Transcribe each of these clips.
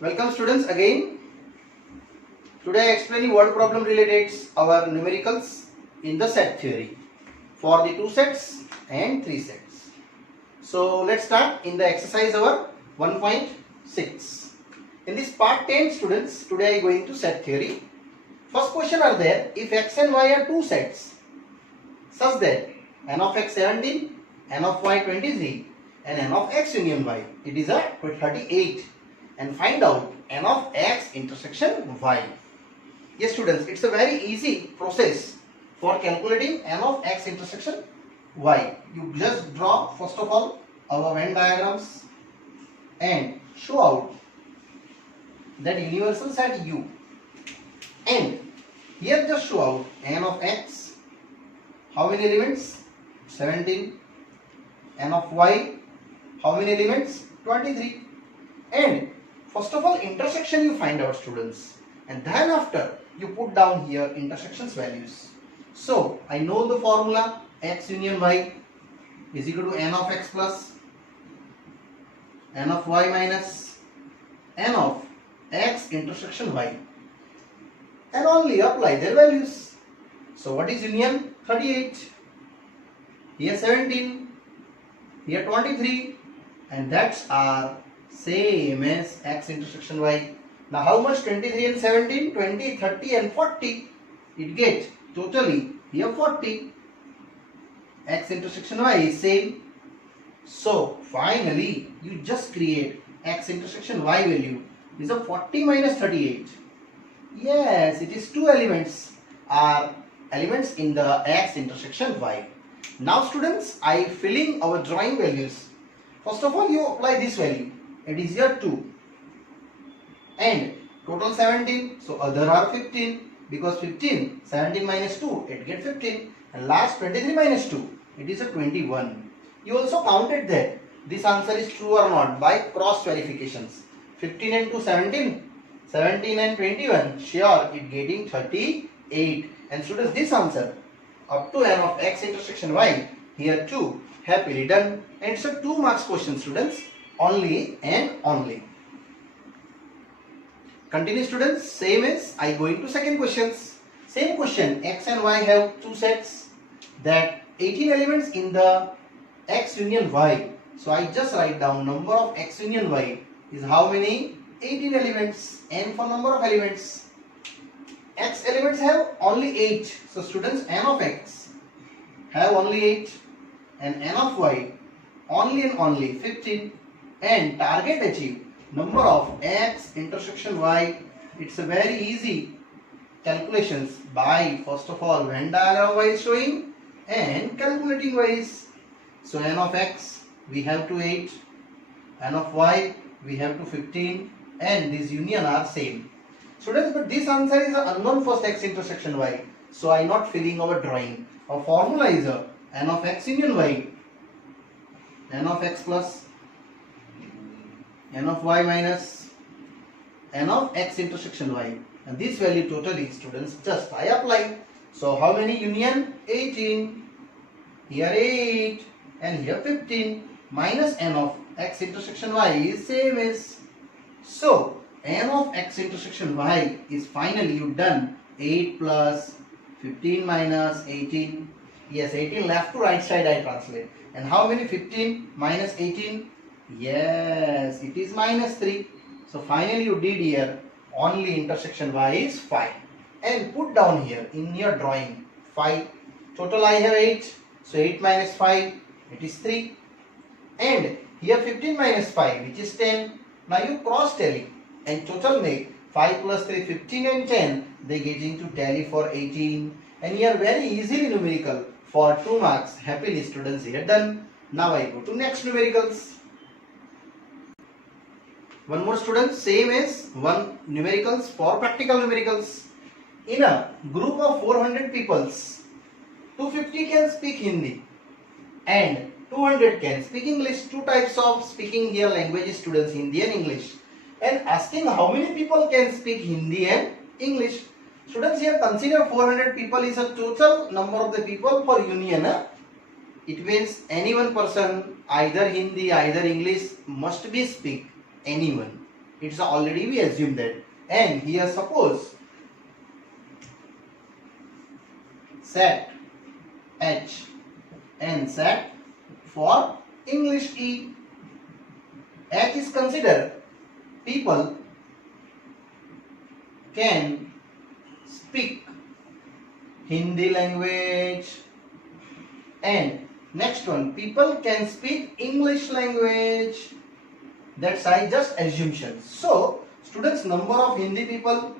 Welcome students again. Today I explain word problem related our numericals in the set theory for the 2 sets and 3 sets. So let's start in the exercise our 1.6. In this part 10 students, today I am going to set theory. First question are there, if x and y are 2 sets such that n of x 17, n of y 23 and n of x union y, it is a 38. And find out n of x intersection y. Yes students, it's a very easy process for calculating n of x intersection y. You just draw first of all our Venn diagrams and show out that universal set u, and here just show out n of x, how many elements? 17. N of y, how many elements? 23. And first of all, intersection you find out students, and then after you put down here intersections values. So I know the formula x union y is equal to n of x plus n of y minus n of x intersection y, and only apply their values. So what is union? 38, here 17, here 23, and that's our same as x intersection y. Now how much? 23 and 17, 20, 30 and 40. It gets totally here 40. X intersection y is same. So finally you just create x intersection y value is a 40 minus 38. Yes, it is 2 elements are elements in the x intersection y. Now students, I filling our drawing values. First of all, you apply this value. It is here 2 and total 17, so other are 15, because 15, 17 minus 2, it gets 15, and last 23 minus 2, it is a 21. You also counted that this answer is true or not by cross verifications. 15 and 2, 17, 17 and 21, sure it getting 38. And students, this answer up to n of x intersection y, here 2, happily done. And it's a 2 marks question students, only and only. Continue students, same as I going to second questions. Same question, x and y have 2 sets, that 18 elements in the x union y. So I just write down number of x union y is how many? 18 elements. And for number of elements, x elements have only 8. So students, n of x have only 8 and n of y only and only 15. And target achieved, number of x intersection y, it's a very easy calculations by first of all Venn diagram wise showing and calculating wise. So n of x we have to 8, n of y we have to 15, and these union are same. Students, but this answer is an unknown first x intersection y, so I not filling our drawing. Our formula is a n of x union y, n of x plus n of y minus n of x intersection y, and this value totally students just I apply. So how many union? 18, here 8 and here 15, minus n of x intersection y is same as. So n of x intersection y is finally you done 8 plus 15 minus 18. Yes, 18 left to right side I translate. And how many? 15 minus 18. Yes, it is minus 3. So finally you did here only intersection y is 5. And put down here in your drawing 5. Total I have 8. So 8 minus 5, it is 3. And here 15 minus 5, which is 10. Now you cross tally and total make 5 plus 3, 15 and 10. They getting to tally for 18. And here very easily numerical for 2 marks. Happily students here done. Now I go to next numericals. One more students, same as one numericals for practical numericals. In a group of 400 peoples, 250 can speak Hindi and 200 can speak English. 2 types of speaking here languages students, Hindi and English. And asking how many people can speak Hindi and English. Students, here consider 400 people is a total number of the people for union. It means any one person, either Hindi, either English, must be speak anyone. It's already we assume that. And here suppose set H and set for English E. H is considered people can speak Hindi language, and next one, people can speak English language. That's I just assumption. So students, number of Hindi people,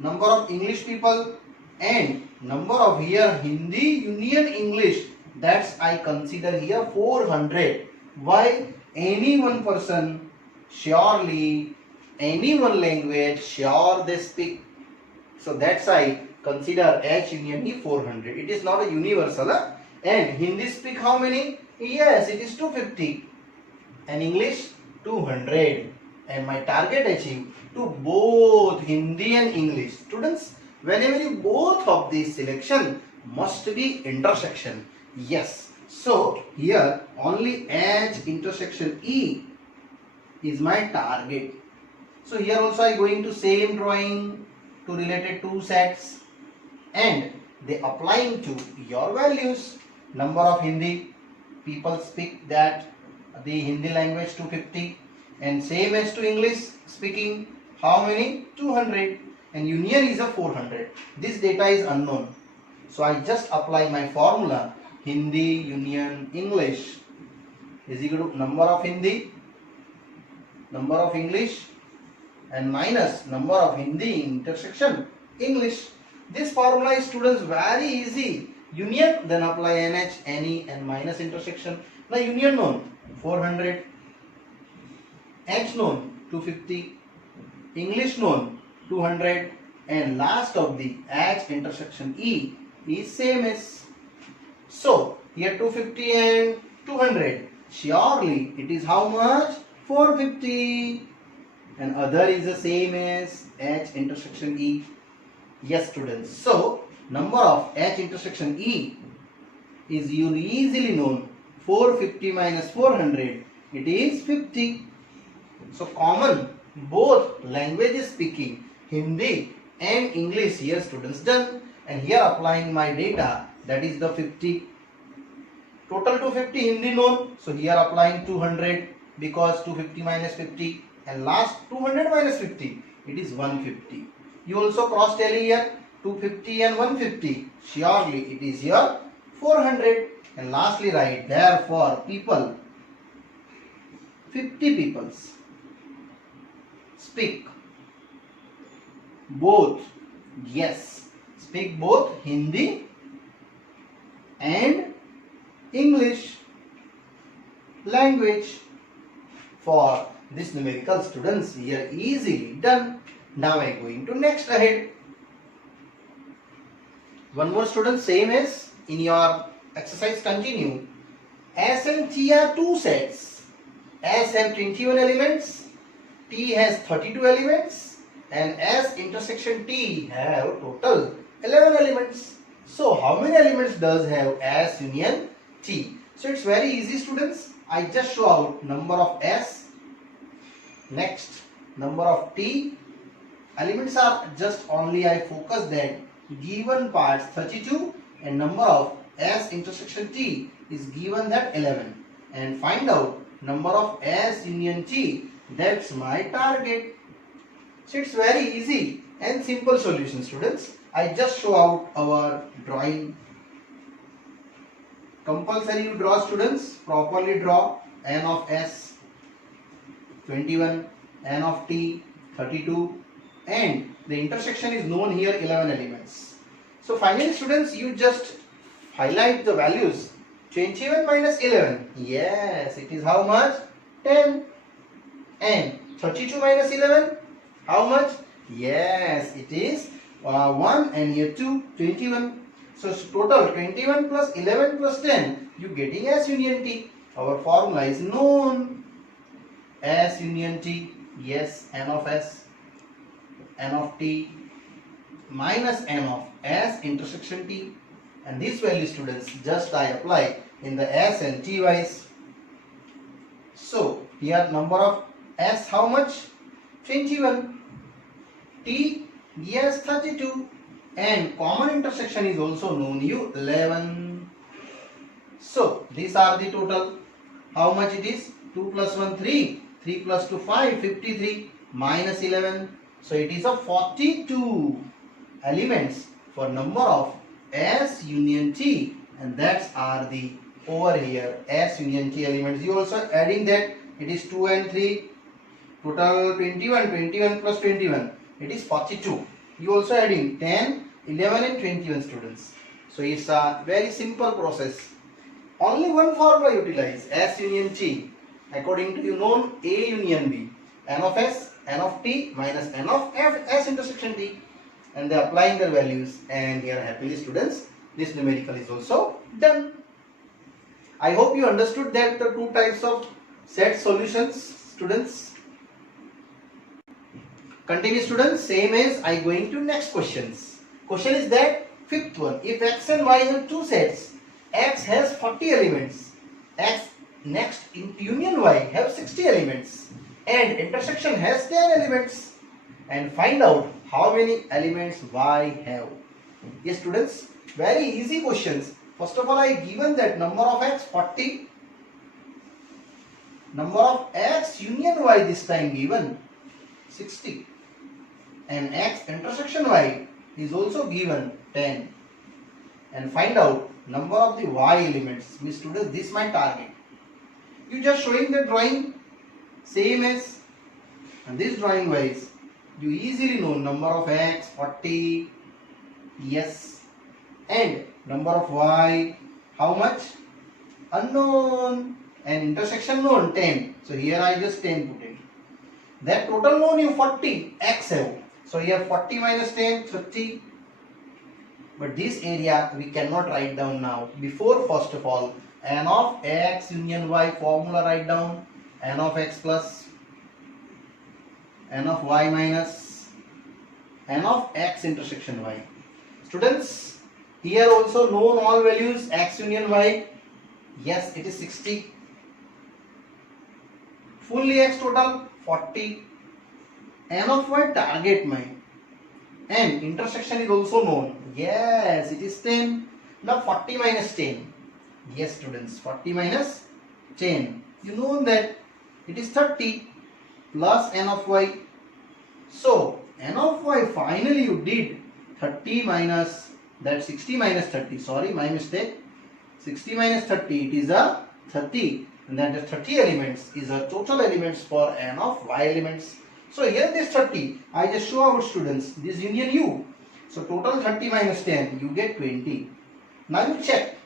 number of English people, and number of here Hindi Union English, that's I consider here 400. Why? Any one person, surely any one language, sure they speak. So that's I consider H Union E 400. It is not a universal. And Hindi speak how many? Yes, it is 250. And English 200. And my target achieved to both Hindi and English. Students, whenever you both of these selection must be intersection. Yes. So here only H intersection E is my target. So here also I going to same drawing to related two sets, and they applying to your values. Number of Hindi people speak that the Hindi language 250, and same as to English speaking how many? 200, and union is a 400. This data is unknown, so I just apply my formula. Hindi union English is equal to number of Hindi, number of English, and minus number of Hindi intersection English. This formula is, students, very easy. Union, then apply NH, NE, and minus intersection. Now union known 400, H known 250, English known 200, and last of the H intersection E is same as. So here 250 and 200. Surely it is how much? 450. And other is the same as H intersection E. Yes, students. So number of H intersection E is easily known. 450 minus 400, it is 50. So common both languages speaking Hindi and English here, students, done. And here applying my data, that is the 50. Total 250 Hindi known. So here applying 200 because 250 minus 50, and last 200 minus 50, it is 150. You also cross tally here 250 and 150. Surely it is here 400. And lastly write, therefore people, 50 peoples speak both, yes, speak both Hindi and English language. For this numerical, students, here easily done. Now I am going to next ahead. One more, student, same as in your exercise continue. S and T are two sets. S have 21 elements, T has 32 elements, and S intersection T have total 11 elements. So how many elements does have S union T? So it's very easy, students. I just show out number of S, next number of T. Elements are just only I focus that given parts 32, and number of S intersection T is given that 11, and find out number of S union T. That's my target. So it's very easy and simple solution, students. I just show out our drawing. Compulsory you draw, students, properly draw. N of S 21, N of T 32, and the intersection is known here 11 elements. So finally, students, you just highlight the values. 21 minus 11, yes, it is how much? 10. And 32 minus 11, how much? Yes, it is 1, and here 2, 21. So total 21 plus 11 plus 10, you getting S union T. Our formula is known. S union T, yes, N of S, N of T minus N of S intersection T. And this value, students, just I apply in the S and T wise. So here number of S how much? 21. T, yes, 32. And common intersection is also known U, 11. So these are the total. How much it is? 2 plus 1, 3. 3 plus 2, 5. 53 minus 11. So it is a 42 elements for number of S union T, and that's are the over here S union T elements. You also adding that it is 2 and 3, total 21. 21 plus 21, it is 42. You also adding 10, 11 and 21 students. So it's a very simple process. Only one formula utilize, S union T, according to you known A union B, N of S, N of T minus N of F, S intersection T, and they are applying their values, and here happily students, this numerical is also done. I hope you understood that the two types of set solutions, students. Continue students, same as I going to next questions. Question is that fifth one, if X and Y have two sets, X has 40 elements, X next in union Y have 60 elements, and intersection has 10 elements, and find out how many elements Y have. Yes students, very easy questions. First of all, I given that number of X 40, number of X union Y this time given 60, and X intersection Y is also given 10, and find out number of the Y elements. Means students, this is my target. You just showing the drawing same as, and this drawing wise you easily know number of X 40, yes, and number of Y how much, unknown, and intersection known 10. So here I just 10 put in. That total known you 40 X have. So here 40 minus 10, 30. But this area we cannot write down now. Before, first of all, N of X union Y formula write down. N of X plus N of Y minus N of X intersection Y. Students, here also known all values X union Y. Yes, it is 60. Fully X total 40. N of Y target mine. And intersection is also known. Yes, it is 10. Now 40 minus 10. Yes students, 40 minus 10. You know that it is 30 plus N of Y. So N of Y finally you did 30 minus that 60 minus 30. Sorry, my mistake. 60 minus 30, it is a 30. And that is 30 elements is a total elements for N of Y elements. So here this 30, I just show our students this union U. So total 30 minus 10, you get 20. Now you check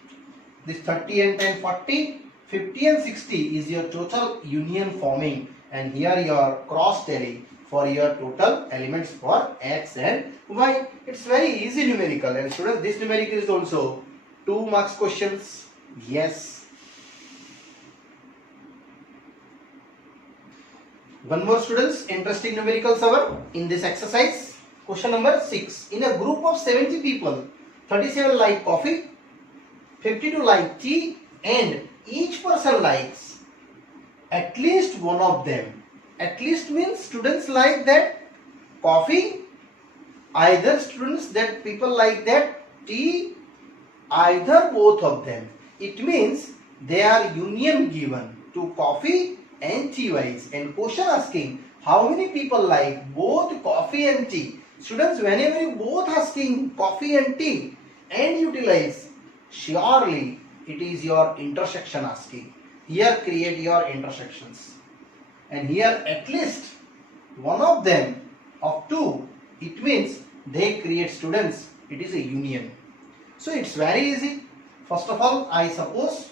this 30 and 10, 40, 50 and 60 is your total union forming, and here your cross tally for your total elements for X and Y. It's very easy numerical, and students, this numerical is also 2 marks questions. Yes. One more students, interesting numericals are in this exercise. Question number 6. In a group of 70 people, 37 like coffee, 52 like tea, and each person likes at least one of them. At least means students like that coffee, either students that people like that tea, either both of them. It means they are union given to coffee and tea wise, and question asking how many people like both coffee and tea. Students, whenever you both asking coffee and tea and utilize, surely it is your intersection asking. Here create your intersections, and here at least one of them of two, it means they create students, it is a union. So it's very easy. First of all, I suppose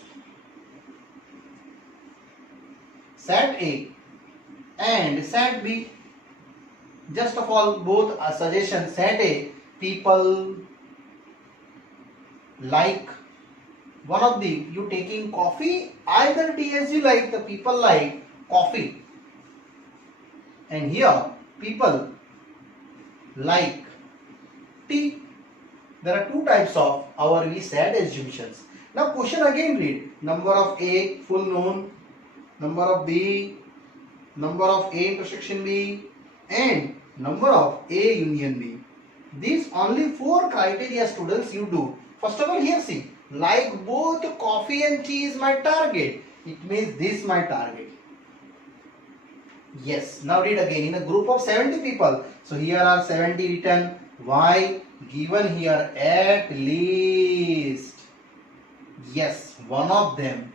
set A and set B. Just of all, both are suggestions. Set A, people like one of the, you taking coffee, either tea as you like, the people like coffee, and here people like tea. There are two types of our we said assumptions. Now question again read, number of A full known, number of B, number of A intersection B, and number of A union B. These only 4 criteria, students, you do. First of all, here see, like both coffee and tea is my target. It means this my target. Yes, now read again. In a group of 70 people, so here are 70 written. Why? Given here at least. Yes, one of them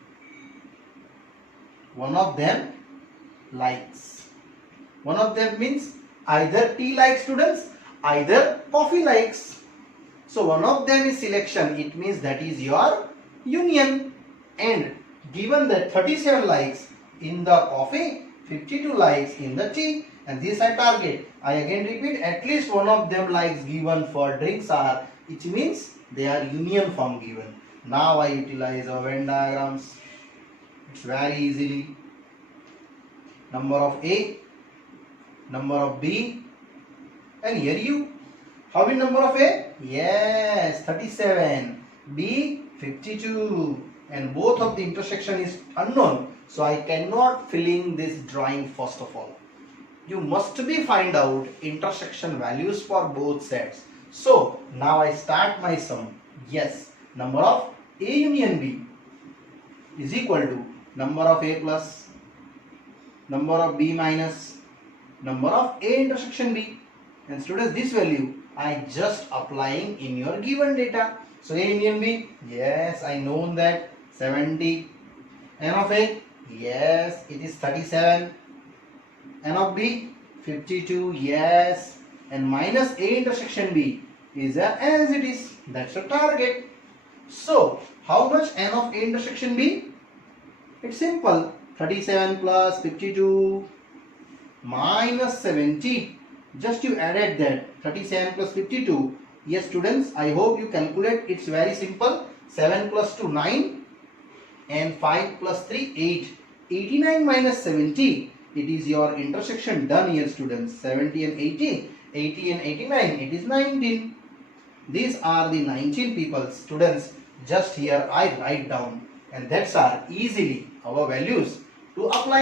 likes. One of them means either tea likes, students, either coffee likes. So one of them is selection. It means that is your union. And given that 37 likes in the coffee, 52 likes in the tea, and this I target. I again repeat, at least one of them likes given for drinks are, which means they are union form given. Now I utilize our Venn diagrams. It's very easily. Number of A, number of B, and here you. How many number of A? Yes, 37. B, 52. And both of the intersection is unknown. So I cannot fill in this drawing first of all. You must be find out intersection values for both sets. So now I start my sum. Yes, number of A union B is equal to number of A plus, number of B minus, number of A intersection B. And students, this value I just applying in your given data. So A union B, yes, I know that 70. N of A, yes, it is 37. N of B, 52, yes. And minus A intersection B is as it is. That's the target. So, how much N of A intersection B? It's simple. 37 plus 52 minus 70. Just you added that. 37 plus 52. Yes, students, I hope you calculate. It's very simple. 7 plus 2, 9. And 5 plus 3, 8. 89 minus 70. It is your intersection done here, students. 70 and 80. 80 and 89. It is 19. These are the 19 people, students. Just here I write down. And that's are easily our values to apply.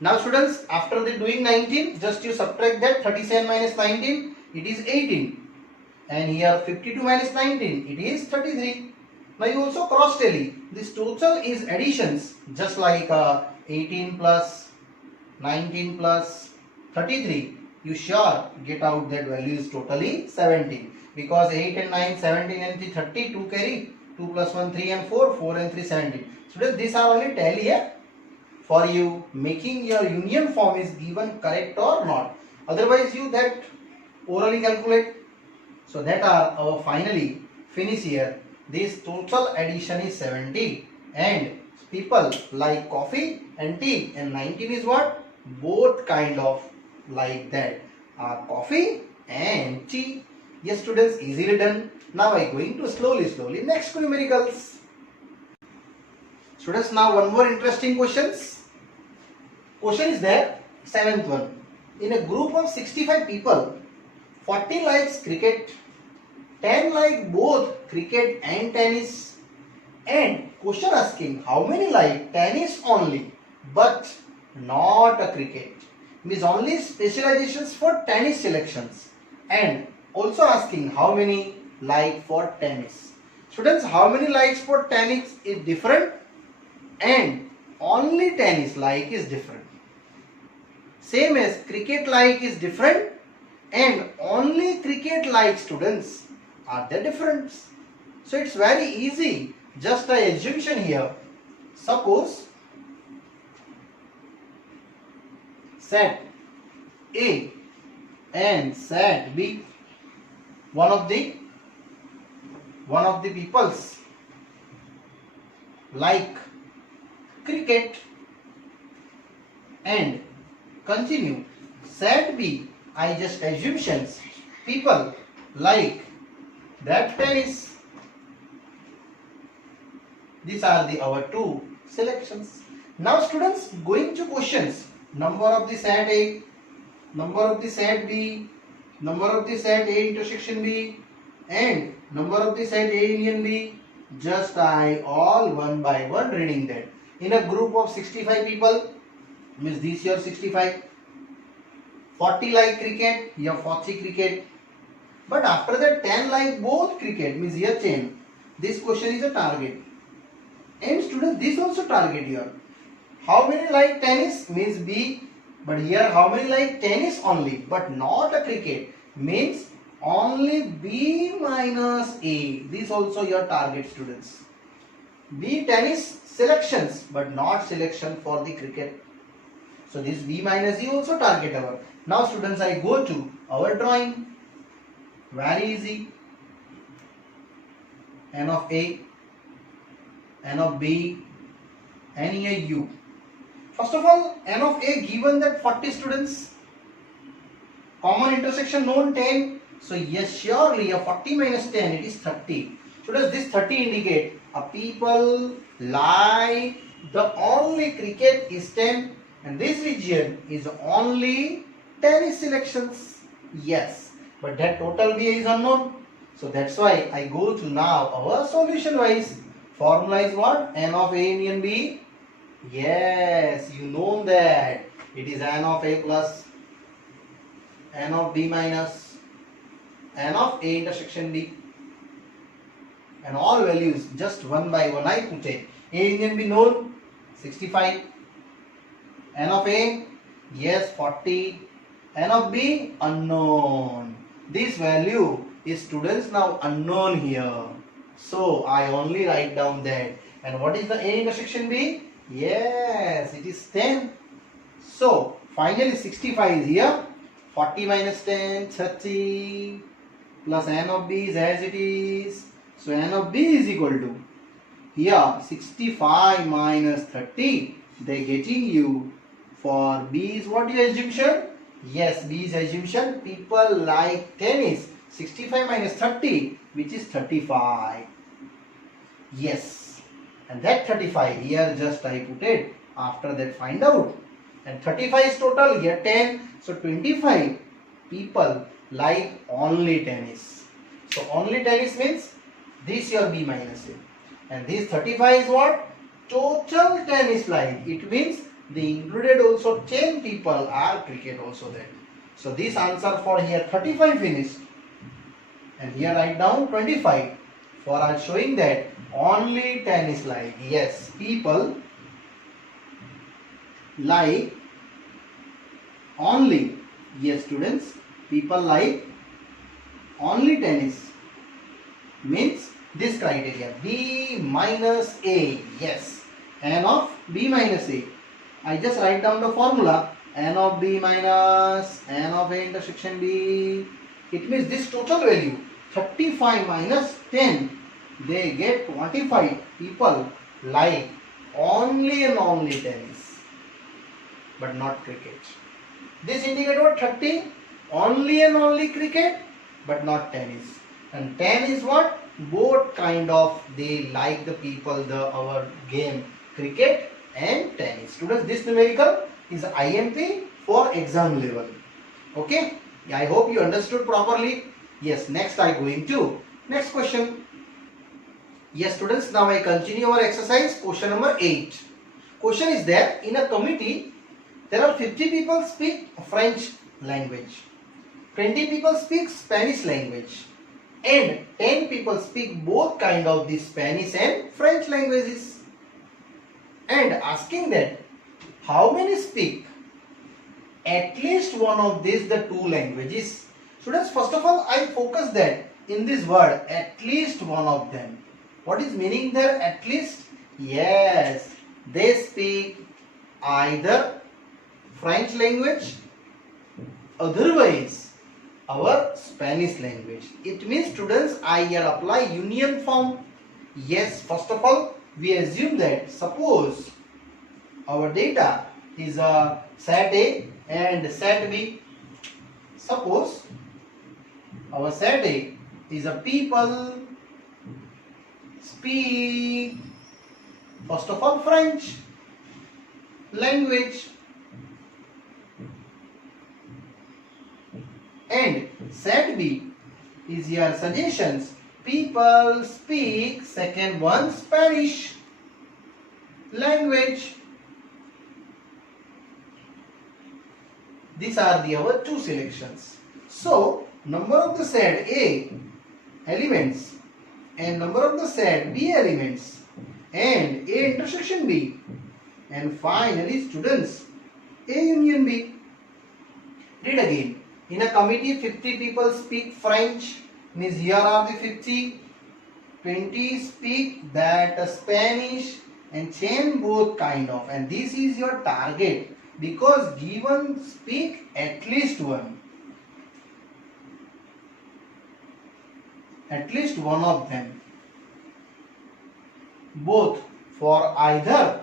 Now students, after the doing 19, just you subtract that. 37 minus 19. It is 18. And here 52 minus 19. It is 33. Now you also cross tally. This total is additions, just like 18 plus 19 plus 33. You sure get out that value is totally 17. Because 8 and 9, 17 and 3, 30, 2 carry. 2 plus 1, 3 and 4, 4 and 3, 17. Students, these are only tally here for you making your union form is given correct or not. Otherwise you that orally calculate. So that are our finally finish here. This total addition is 70 and people like coffee and tea, and 19 is what? Both kind of like that are coffee and tea. Yes students, easily done. Now I going to slowly next numericals. Students, now one more interesting questions. Question is there, 7th one. In a group of 65 people, 40 likes cricket, 10 like both cricket and tennis, and question asking how many like tennis only but not a cricket, means only specializations for tennis selections, and also asking how many like for tennis. Students, how many likes for tennis is different and only tennis like is different. Same as cricket like is different and only cricket like, students, are the difference. So it's very easy. Just an assumption here. Suppose set A and set B, one of the peoples like cricket, and continue set B, I just assumptions people like that tennis. These are our two selections. Now students, going to questions. Number of the set A, number of the set B, number of the set A intersection B, and number of the set A union B. Just I all one by one reading that. In a group of 65 people, means this here 65. 40 like cricket, here 40 cricket. But after that 10 like both cricket means here 10. This question is a target. And students, this also target here. How many like tennis means B, but here how many like tennis only, but not a cricket means only B minus A. This also your target, students. B tennis selections, but not selection for the cricket. So this B minus E also target our. Now students, I go to our drawing. Very easy. N of A, N of B, and here U. First of all, N of A given that 40 students. Common intersection known 10. So yes, surely a 40 minus 10, it is 30. So does this 30 indicate a people like the only cricket is 10 and this region is only tennis selections? Yes, but that total B is unknown. So that's why I go to now our solution wise. Formula is what? N of A union B. Yes, you know that. It is N of A plus N of B minus N of A intersection B. And all values just one by one I put it. A union B known 65. N of A, yes 40. N of B unknown. This value is students now unknown here. So I only write down that. And what is the A intersection B? Yes, it is 10. So finally 65 is here. 40 minus 10, 30 plus N of B is as it is. So N of B is equal to here 65 minus 30. They getting you for B is what your assumption? Yes, B is assumption. People like tennis. 65 minus 30 which is 35. Yes. And that 35 here just I put it. After that find out. And 35 is total here 10. So 25 people like only tennis. So only tennis means this your B minus A. And this 35 is what? Total tennis like. It means they included also 10 people are cricket also there. So this answer for here 35 finished. And here write down 25 for showing that only tennis like. Yes, people like only. Yes, students, people like only tennis means this criteria B minus A. Yes, N of B minus A. I just write down the formula N of B minus N of A intersection B. It means this total value 35 minus 10. They get 25 people like only and only tennis but not cricket. This indicate what? 30 only and only cricket but not tennis. And 10 is what? Both kind of they like the people our game cricket and tennis. Students, this numerical is IMP for exam level. Okay, I hope you understood properly. Yes, next I going to next question. Yes, students, now I continue our exercise. Question number 8. Question is that in a committee there are 50 people speak French language, 20 people speak Spanish language, and 10 people speak both kind of the Spanish and French languages. And asking that how many speak at least one of these the two languages. Students, first of all I focus that in this word at least one of them. What is meaning there at least? Yes, they speak either French language, otherwise our Spanish language. It means students I here apply union form. Yes, first of all we assume that suppose our data is a set A and set B. Suppose our set A is a people speak first of all French language, and set B is your suggestions people speak second one Spanish language. These are our two selections. So number of the set A elements and number of the set B elements and A intersection B, and finally students A union B. Read again. In a committee 50 people speak French, means here are the 50. 20 speak that Spanish and 10 both kind of, and this is your target because given speak at least one. At least one of them. Both for either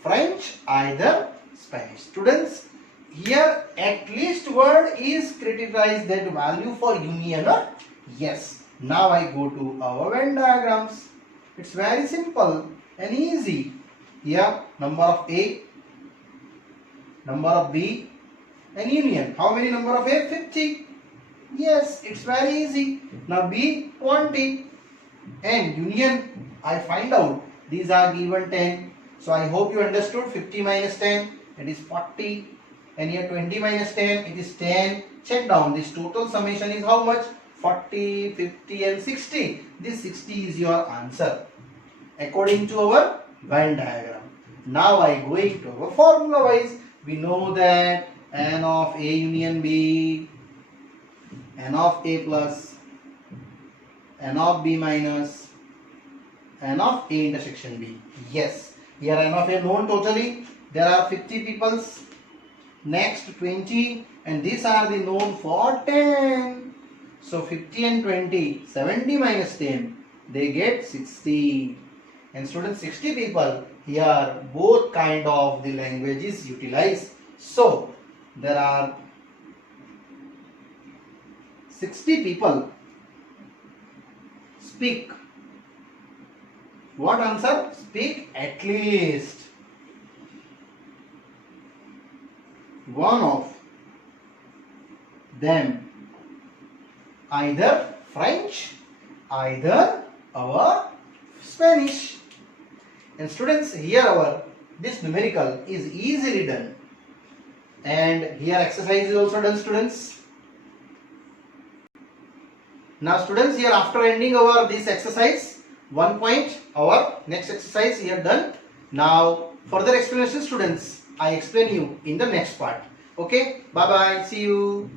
French, either Spanish. Students, here at least word is criticized that value for union or yes. Now I go to our Venn diagrams. It's very simple and easy. Here number of A, number of B and union. How many number of A? 50. Yes, it's very easy. Now B 20 and union I find out. These are given 10. So I hope you understood. 50 minus 10, it is 40. And here 20 minus 10, it is 10. Check down. This total summation is how much? 40, 50 and 60. This 60 is your answer according to our Venn diagram. Now I go into our formula wise. We know that n of A union B, n of A plus, n of B minus, n of A intersection B. Yes, here n of A known totally. There are 50 peoples. Next 20 and these are the known for 10. So 50 and 20, 70 minus 10, they get 60. And students, 60 people, here both kind of the languages utilized. So there are 60 people speak. What answer? Speak at least one of them, either French, either our Spanish. And students, here our this numerical is easily done, and here exercise is also done, students. Now students, here after ending our this exercise, 1 point, our next exercise here done. Now further explanation, students, I explain you in the next part. Okay, bye bye, see you.